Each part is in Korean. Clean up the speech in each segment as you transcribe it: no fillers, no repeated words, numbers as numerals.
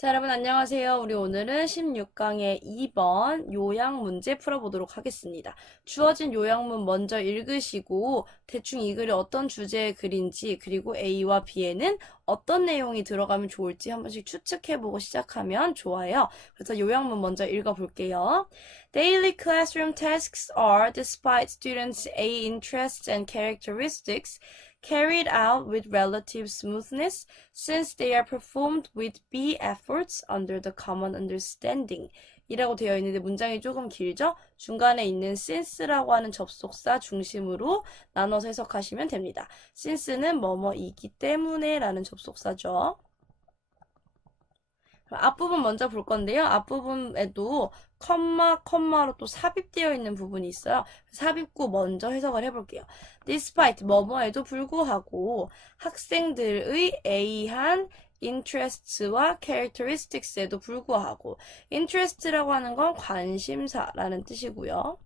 자, 여러분 안녕하세요. 우리 오늘은 16강의 2번 요약 문제 풀어보도록 하겠습니다. 주어진 요약문 먼저 읽으시고 대충 이 글이 어떤 주제의 글인지 그리고 A와 B에는 어떤 내용이 들어가면 좋을지 한 번씩 추측해보고 시작하면 좋아요. 그래서 요약문 먼저 읽어볼게요. Daily classroom tasks are, despite students' A interests and characteristics, carried out with relative smoothness since they are performed with B efforts under the common understanding 이라고 되어 있는데 문장이 조금 길죠? 중간에 있는 since라고 하는 접속사 중심으로 나눠서 해석하시면 됩니다. since는 뭐뭐이기 때문에 라는 접속사죠. 앞부분 먼저 볼 건데요. 앞부분에도 컴마로 또 삽입되어 있는 부분이 있어요. 삽입구 먼저 해석을 해볼게요. Despite 뭐뭐에도 불구하고 학생들의 A한 interests와 characteristics에도 불구하고 interest라고 하는 건 관심사라는 뜻이고요.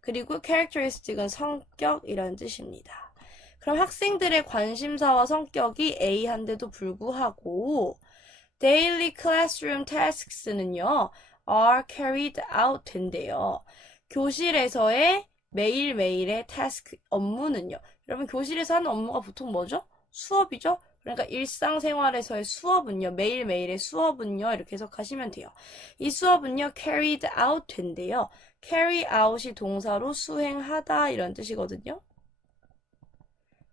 그리고 characteristic은 성격이라는 뜻입니다. 그럼 학생들의 관심사와 성격이 A한데도 불구하고 daily classroom tasks는요, are carried out 된대요. 교실에서의 매일매일의 task, 업무는요. 여러분, 교실에서 하는 업무가 보통 뭐죠? 수업이죠? 그러니까 일상생활에서의 수업은요, 매일매일의 수업은요, 이렇게 해석하시면 돼요. 이 수업은요, carried out 된대요. carry out이 동사로 수행하다, 이런 뜻이거든요.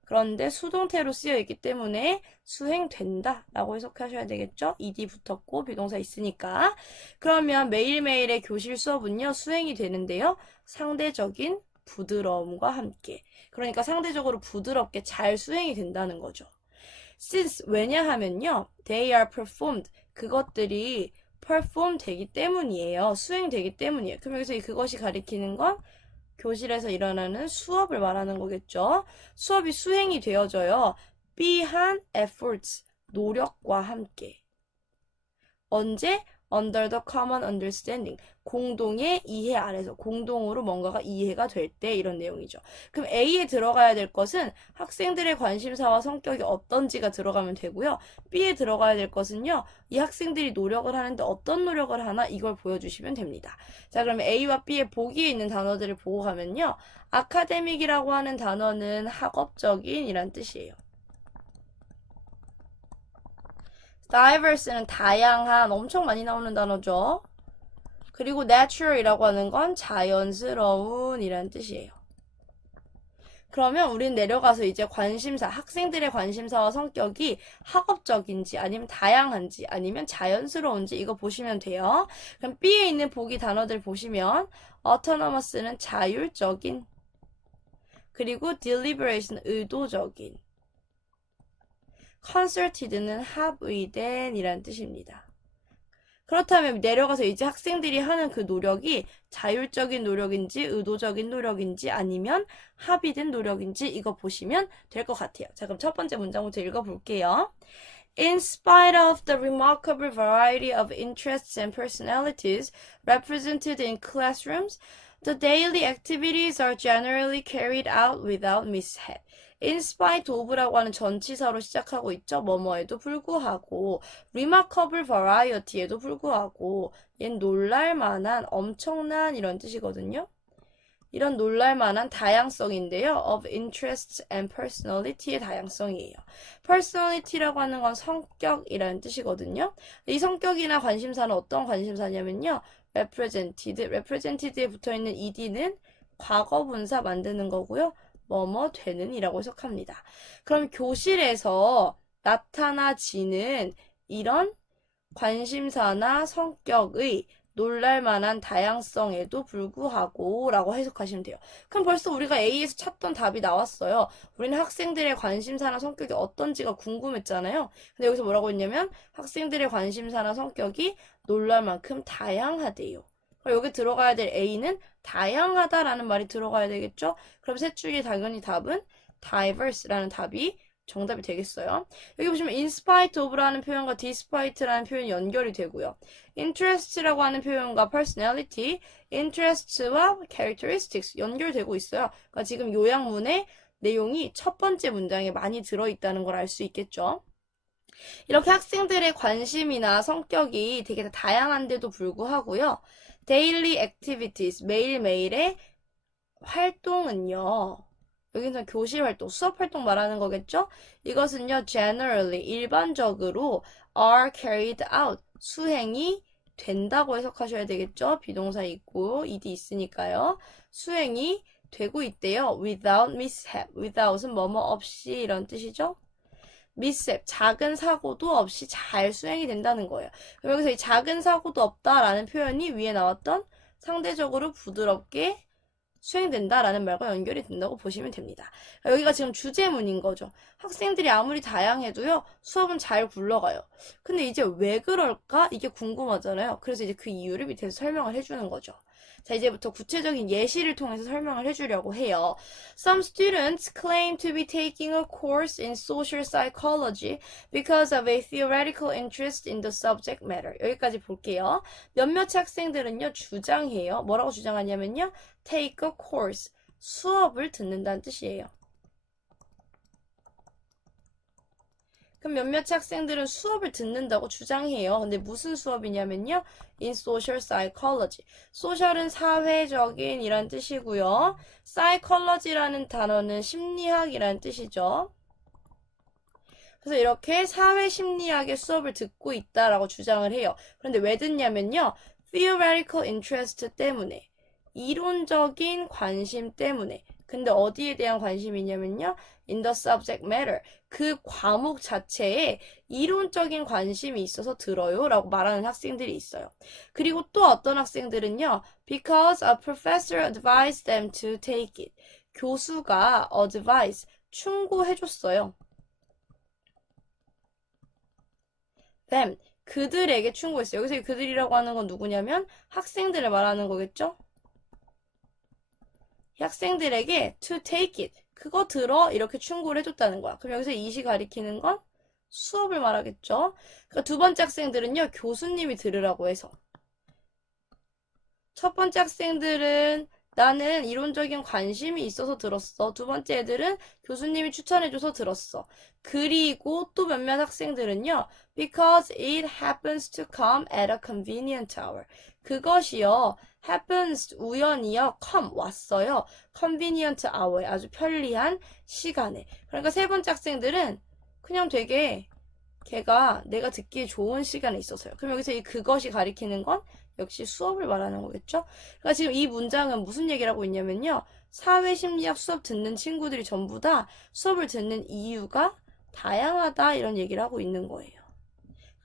그런데 수동태로 쓰여 있기 때문에 수행된다 라고 해석하셔야 되겠죠? ed 붙었고 비동사 있으니까. 그러면 매일매일의 교실 수업은요 수행이 되는데요. 상대적인 부드러움과 함께. 그러니까 상대적으로 부드럽게 잘 수행이 된다는 거죠. Since 왜냐하면요. They are performed. 그것들이 perform 되기 때문이에요. 수행되기 때문이에요. 그럼 여기서 그것이 가리키는 건 교실에서 일어나는 수업을 말하는 거겠죠. 수업이 수행이 되어져요. B한 efforts, 노력과 함께. 언제? Under the common understanding, 공동의 이해 아래서, 공동으로 뭔가가 이해가 될 때 이런 내용이죠. 그럼 A에 들어가야 될 것은 학생들의 관심사와 성격이 어떤지가 들어가면 되고요. B에 들어가야 될 것은요. 이 학생들이 노력을 하는데 어떤 노력을 하나 이걸 보여주시면 됩니다. 자, 그러면 A와 B의 보기에 있는 단어들을 보고 가면요. 아카데믹이라고 하는 단어는 학업적인 이란 뜻이에요. diverse는 다양한, 엄청 많이 나오는 단어죠. 그리고 natural이라고 하는 건 자연스러운 이란 뜻이에요. 그러면 우린 내려가서 이제 관심사, 학생들의 관심사와 성격이 학업적인지 아니면 다양한지 아니면 자연스러운지 이거 보시면 돼요. 그럼 B에 있는 보기 단어들 보시면 autonomous는 자율적인, 그리고 deliberate는 의도적인, concerted는 합의된 이란 뜻입니다. 그렇다면 내려가서 이제 학생들이 하는 그 노력이 자율적인 노력인지 의도적인 노력인지 아니면 합의된 노력인지 이거 보시면 될 것 같아요. 자, 그럼 첫 번째 문장부터 읽어볼게요. In spite of the remarkable variety of interests and personalities represented in classrooms, the daily activities are generally carried out without mishap. In spite of라고 하는 전치사로 시작하고 있죠. 뭐뭐에도 불구하고, remarkable variety에도 불구하고, 얘는 놀랄만한, 엄청난 이런 뜻이거든요. 이런 놀랄만한 다양성인데요. of interests and personality의 다양성이에요. personality라고 하는 건 성격이라는 뜻이거든요. 이 성격이나 관심사는 어떤 관심사냐면요. represented에 붙어있는 ed는 과거분사 만드는 거고요. 뭐뭐 되는 이라고 해석합니다. 그럼 교실에서 나타나지는 이런 관심사나 성격의 놀랄만한 다양성에도 불구하고 라고 해석하시면 돼요. 그럼 벌써 우리가 A에서 찾던 답이 나왔어요. 우리는 학생들의 관심사나 성격이 어떤지가 궁금했잖아요. 근데 여기서 뭐라고 했냐면 학생들의 관심사나 성격이 놀랄 만큼 다양하대요. 여기 들어가야 될 A는 다양하다라는 말이 들어가야 되겠죠? 그럼 셋 중에 당연히 답은 diverse라는 답이 정답이 되겠어요. 여기 보시면 in spite of라는 표현과 despite라는 표현이 연결이 되고요. interest라고 하는 표현과 personality, interest와 characteristics 연결되고 있어요. 그러니까 지금 요약문의 내용이 첫 번째 문장에 많이 들어있다는 걸 알 수 있겠죠. 이렇게 학생들의 관심이나 성격이 되게 다양한데도 불구하고요. daily activities, 매일매일의 활동은요. 여기서 교실 활동, 수업 활동 말하는 거겠죠? 이것은요, generally, 일반적으로 are carried out, 수행이 된다고 해석하셔야 되겠죠? 비동사 있고, ed 있으니까요. 수행이 되고 있대요. without mishap. without은 뭐뭐 없이 이런 뜻이죠? mishap, 작은 사고도 없이 잘 수행이 된다는 거예요. 그럼 여기서 이 작은 사고도 없다라는 표현이 위에 나왔던 상대적으로 부드럽게 수행된다라는 말과 연결이 된다고 보시면 됩니다. 여기가 지금 주제문인 거죠. 학생들이 아무리 다양해도요, 수업은 잘 굴러가요. 근데 이제 왜 그럴까? 이게 궁금하잖아요. 그래서 이제 그 이유를 밑에서 설명을 해주는 거죠. 자, 이제부터 구체적인 예시를 통해서 설명을 해주려고 해요. Some students claim to be taking a course in social psychology because of a theoretical interest in the subject matter. 여기까지 볼게요. 몇몇 학생들은요, 주장해요. 뭐라고 주장하냐면요, take a course, 수업을 듣는다는 뜻이에요. 그럼 몇몇 학생들은 수업을 듣는다고 주장해요. 근데 무슨 수업이냐면요, in social psychology. social은 사회적인 이란 뜻이고요. psychology라는 단어는 심리학이란 뜻이죠. 그래서 이렇게 사회심리학의 수업을 듣고 있다라고 주장을 해요. 그런데 왜 듣냐면요, theoretical interest 때문에, 이론적인 관심 때문에. 근데 어디에 대한 관심이냐면요, in the subject matter, 그 과목 자체에 이론적인 관심이 있어서 들어요 라고 말하는 학생들이 있어요. 그리고 또 어떤 학생들은요, because a professor advised them to take it, 교수가 advise, 충고해줬어요. them, 그들에게 충고했어요. 여기서 그들이라고 하는 건 누구냐면 학생들을 말하는 거겠죠? 학생들에게 to take it, 그거 들어 이렇게 충고를 해줬다는 거야. 그럼 여기서 이시 가리키는 건 수업을 말하겠죠. 그러니까 두 번째 학생들은요, 교수님이 들으라고 해서. 첫 번째 학생들은 나는 이론적인 관심이 있어서 들었어. 두 번째 애들은 교수님이 추천해줘서 들었어. 그리고 또 몇몇 학생들은요, because it happens to come at a convenient hour. 그것이요, happens, 우연히요, come, 왔어요. convenient hour에, 아주 편리한 시간에. 그러니까 세 번째 학생들은 그냥 되게 걔가 내가 듣기에 좋은 시간에 있어서요. 그럼 여기서 이 그것이 가리키는 건 역시 수업을 말하는 거겠죠? 그러니까 지금 이 문장은 무슨 얘기를 하고 있냐면요, 사회심리학 수업 듣는 친구들이 전부 다 수업을 듣는 이유가 다양하다 이런 얘기를 하고 있는 거예요.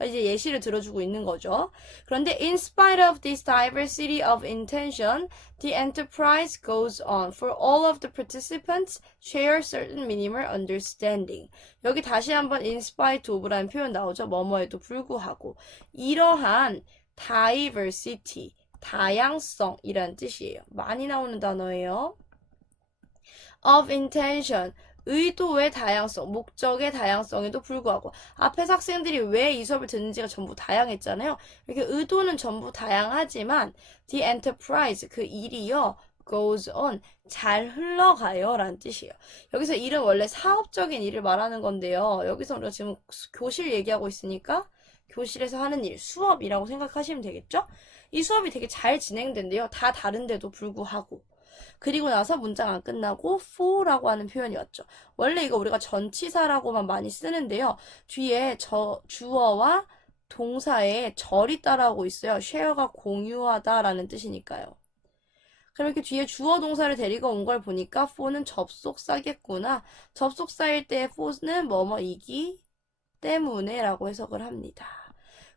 이제 예시를 들어주고 있는 거죠. 그런데 in spite of this diversity of intention, the enterprise goes on for all of the participants share certain minimal understanding. 여기 다시 한번 in spite of라는 표현 나오죠. 뭐뭐에도 불구하고. 이러한 diversity, 다양성이란 뜻이에요. 많이 나오는 단어예요. of intention, 의도의 다양성, 목적의 다양성에도 불구하고 앞에서 학생들이 왜 이 수업을 듣는지가 전부 다양했잖아요. 이렇게 의도는 전부 다양하지만 the enterprise, 그 일이요, goes on, 잘 흘러가요 라는 뜻이에요. 여기서 일은 원래 사업적인 일을 말하는 건데요. 여기서 우리가 지금 교실 얘기하고 있으니까 교실에서 하는 일, 수업이라고 생각하시면 되겠죠? 이 수업이 되게 잘 진행된대요. 다 다른데도 불구하고. 그리고 나서 문장 안 끝나고 for라고 하는 표현이 왔죠. 원래 이거 우리가 전치사라고만 많이 쓰는데요. 뒤에 주어와 동사에 절이 따라오고 있어요. share가 공유하다라는 뜻이니까요. 그럼 이렇게 뒤에 주어 동사를 데리고 온 걸 보니까 for는 접속사겠구나. 접속사일 때 for는 뭐뭐이기 때문에 라고 해석을 합니다.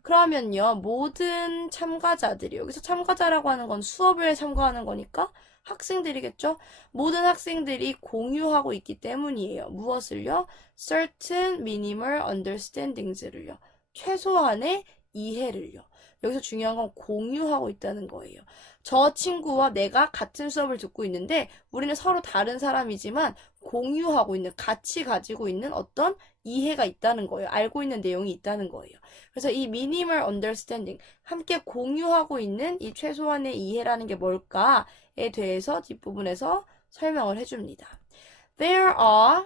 그러면요, 모든 참가자들이, 여기서 참가자라고 하는 건 수업에 참가하는 거니까 학생들이겠죠? 모든 학생들이 공유하고 있기 때문이에요. 무엇을요? certain minimal understandings를요. 최소한의 이해를요. 여기서 중요한 건 공유하고 있다는 거예요. 저 친구와 내가 같은 수업을 듣고 있는데 우리는 서로 다른 사람이지만 공유하고 있는, 같이 가지고 있는 어떤 이해가 있다는 거예요. 알고 있는 내용이 있다는 거예요. 그래서 이 minimal understanding, 함께 공유하고 있는 이 최소한의 이해라는 게 뭘까에 대해서 뒷부분에서 설명을 해줍니다. There are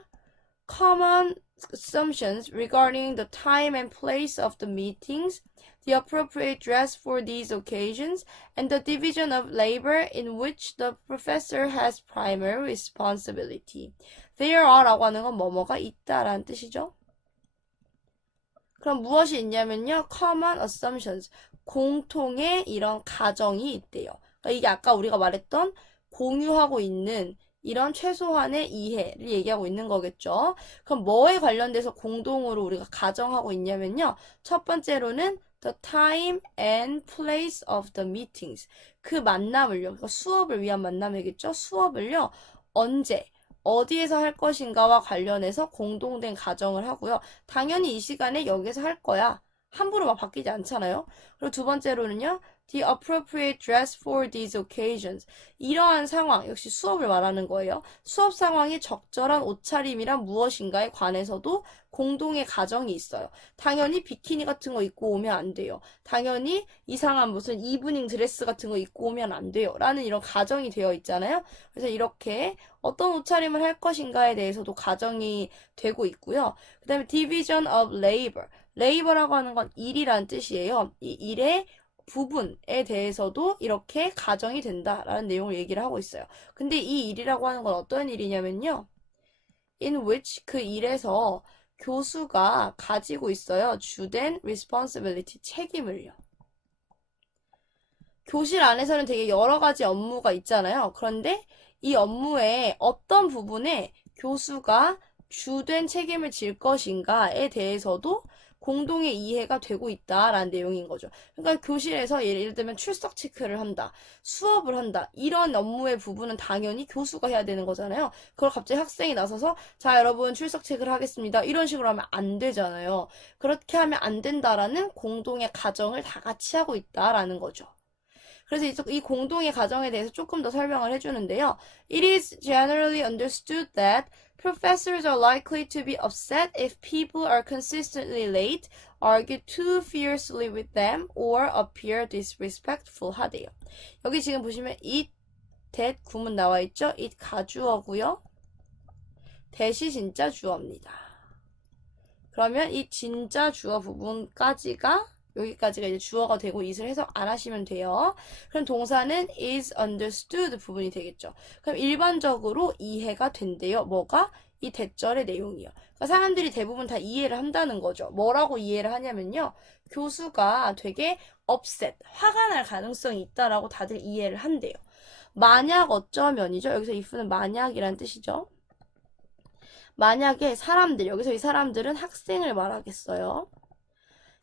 common assumptions regarding the time and place of the meetings, the appropriate dress for these occasions, and the division of labor in which the professor has primary responsibility. There are라고 하는 건 뭐뭐가 있다라는 뜻이죠. 그럼 무엇이 있냐면요. common assumptions. 공통의 이런 가정이 있대요. 그러니까 이게 아까 우리가 말했던 공유하고 있는 이런 최소한의 이해를 얘기하고 있는 거겠죠. 그럼 뭐에 관련돼서 공동으로 우리가 가정하고 있냐면요. 첫 번째로는 the time and place of the meetings. 그 만남을요. 그러니까 수업을 위한 만남이겠죠. 수업을요. 언제, 어디에서 할 것인가와 관련해서 공동된 가정을 하고요. 당연히 이 시간에 여기서 할 거야. 함부로 막 바뀌지 않잖아요. 그리고 두 번째로는요. The appropriate dress for these occasions. 이러한 상황, 역시 수업을 말하는 거예요. 수업 상황이 적절한 옷차림이란 무엇인가에 관해서도 공동의 가정이 있어요. 당연히 비키니 같은 거 입고 오면 안 돼요. 당연히 이상한 무슨 이브닝 드레스 같은 거 입고 오면 안 돼요. 라는 이런 가정이 되어 있잖아요. 그래서 이렇게 어떤 옷차림을 할 것인가에 대해서도 가정이 되고 있고요. 그 다음에 division of labor. labor라고 하는 건 일이란 뜻이에요. 이 일의 부분에 대해서도 이렇게 가정이 된다라는 내용을 얘기를 하고 있어요. 근데 이 일이라고 하는 건 어떤 일이냐면요. in which 그 일에서 교수가 가지고 있어요. 주된 responsibility, 책임을요. 교실 안에서는 되게 여러 가지 업무가 있잖아요. 그런데 이 업무의 어떤 부분에 교수가 주된 책임을 질 것인가에 대해서도 공동의 이해가 되고 있다라는 내용인 거죠. 그러니까 교실에서 예를 들면 출석 체크를 한다, 수업을 한다, 이런 업무의 부분은 당연히 교수가 해야 되는 거잖아요. 그걸 갑자기 학생이 나서서 자 여러분 출석 체크를 하겠습니다. 이런 식으로 하면 안 되잖아요. 그렇게 하면 안 된다라는 공동의 가정을 다 같이 하고 있다라는 거죠. 그래서 이 공동의 가정에 대해서 조금 더 설명을 해주는데요. It is generally understood that professors are likely to be upset if people are consistently late, argue too fiercely with them, or appear disrespectful 하대요. 여기 지금 보시면 it, that 구문 나와 있죠? it 가주어고요. that이 진짜 주어입니다. 그러면 이 진짜 주어 부분까지가 여기까지가 이제 주어가 되고 it을 해석 안 하시면 돼요. 그럼 동사는 is understood 부분이 되겠죠. 그럼 일반적으로 이해가 된대요. 뭐가? 이 대절의 내용이요. 그러니까 사람들이 대부분 다 이해를 한다는 거죠. 뭐라고 이해를 하냐면요. 교수가 되게 upset, 화가 날 가능성이 있다라고 다들 이해를 한대요. 만약 어쩌면이죠. 여기서 if는 만약이란 뜻이죠. 만약에 사람들, 여기서 이 사람들은 학생을 말하겠어요.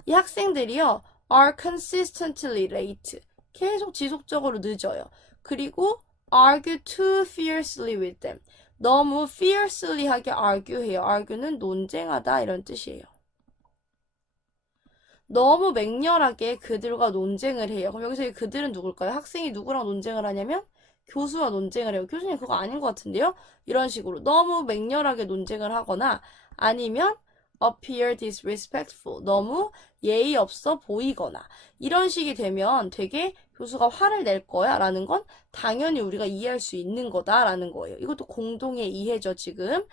이 학생들이요, are consistently late. 계속 지속적으로 늦어요. 그리고 argue too fiercely with them. 너무 fiercely 하게 argue해요. argue는 논쟁하다 이런 뜻이에요. 너무 맹렬하게 그들과 논쟁을 해요. 그럼 여기서 이 그들은 누굴까요? 학생이 누구랑 논쟁을 하냐면 교수와 논쟁을 해요. 교수님 그거 아닌 것 같은데요? 이런 식으로 너무 맹렬하게 논쟁을 하거나 아니면 appear disrespectful. 너무 예의 없어 보이거나 이런 식이 되면 되게 교수가 화를 낼 거야 라는 건 당연히 우리가 이해할 수 있는 거다라는 거예요. 이것도 공동의 이해죠 지금.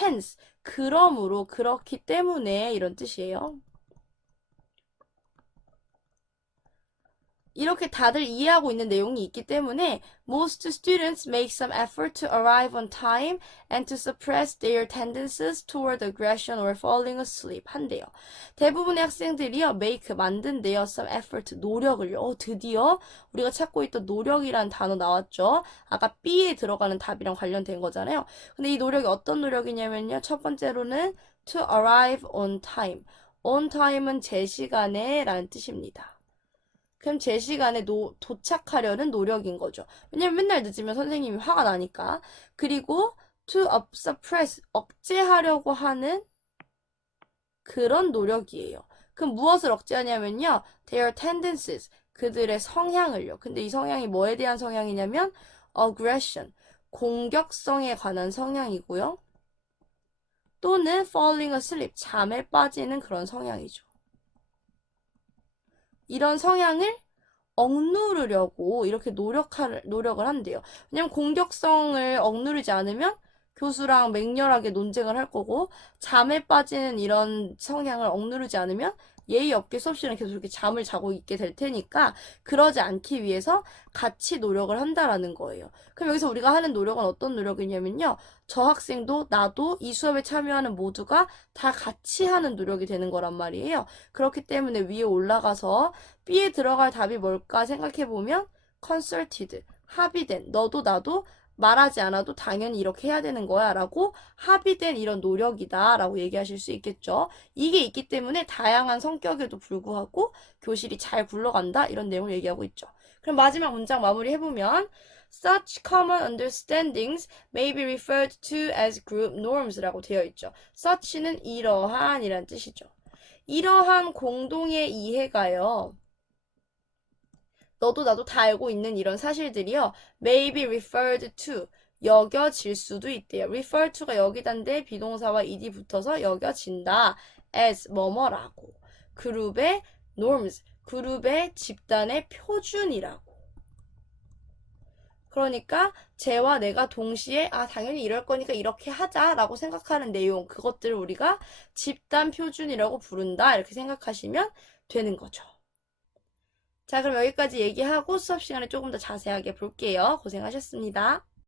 hence 그러므로 그렇기 때문에 이런 뜻이에요. 이렇게 다들 이해하고 있는 내용이 있기 때문에 most students make some effort to arrive on time and to suppress their tendencies toward aggression or falling asleep 한대요. 대부분의 학생들이요, make, 만든대요, some effort, 노력을요. 드디어 우리가 찾고 있던 노력이란 단어 나왔죠. 아까 B에 들어가는 답이랑 관련된 거잖아요. 근데 이 노력이 어떤 노력이냐면요. 첫 번째로는 to arrive on time. on time은 제 시간에 라는 뜻입니다. 그럼 제 시간에 도착하려는 노력인 거죠. 왜냐면 맨날 늦으면 선생님이 화가 나니까. 그리고 to suppress, 억제하려고 하는 그런 노력이에요. 그럼 무엇을 억제하냐면요. their tendencies, 그들의 성향을요. 근데 이 성향이 뭐에 대한 성향이냐면 aggression, 공격성에 관한 성향이고요. 또는 falling asleep, 잠에 빠지는 그런 성향이죠. 이런 성향을 억누르려고 이렇게 노력을 한대요. 왜냐면 공격성을 억누르지 않으면 교수랑 맹렬하게 논쟁을 할 거고, 잠에 빠지는 이런 성향을 억누르지 않으면 예의 없게 수업 시간에 계속 이렇게 잠을 자고 있게 될 테니까, 그러지 않기 위해서 같이 노력을 한다라는 거예요. 그럼 여기서 우리가 하는 노력은 어떤 노력이냐면요. 저 학생도 나도 이 수업에 참여하는 모두가 다 같이 하는 노력이 되는 거란 말이에요. 그렇기 때문에 위에 올라가서 B에 들어갈 답이 뭘까 생각해보면 concerted, 합의된, 너도 나도 말하지 않아도 당연히 이렇게 해야 되는 거야 라고 합의된 이런 노력이다 라고 얘기하실 수 있겠죠. 이게 있기 때문에 다양한 성격에도 불구하고 교실이 잘 굴러간다 이런 내용을 얘기하고 있죠. 그럼 마지막 문장 마무리 해보면 Such common understandings may be referred to as group norms 라고 되어 있죠. Such는 이러한 이란 뜻이죠. 이러한 공동의 이해가요. 너도 나도 다 알고 있는 이런 사실들이요. may be referred to 여겨질 수도 있대요. refer to가 여기다인데 비동사와 ed 붙어서 여겨진다. as 뭐뭐라고. 그룹의 norms, 그룹의 집단의 표준이라고. 그러니까 쟤와 내가 동시에 당연히 이럴 거니까 이렇게 하자라고 생각하는 내용, 그것들을 우리가 집단 표준이라고 부른다 이렇게 생각하시면 되는 거죠. 자, 그럼 여기까지 얘기하고 수업 시간에 조금 더 자세하게 볼게요. 고생하셨습니다.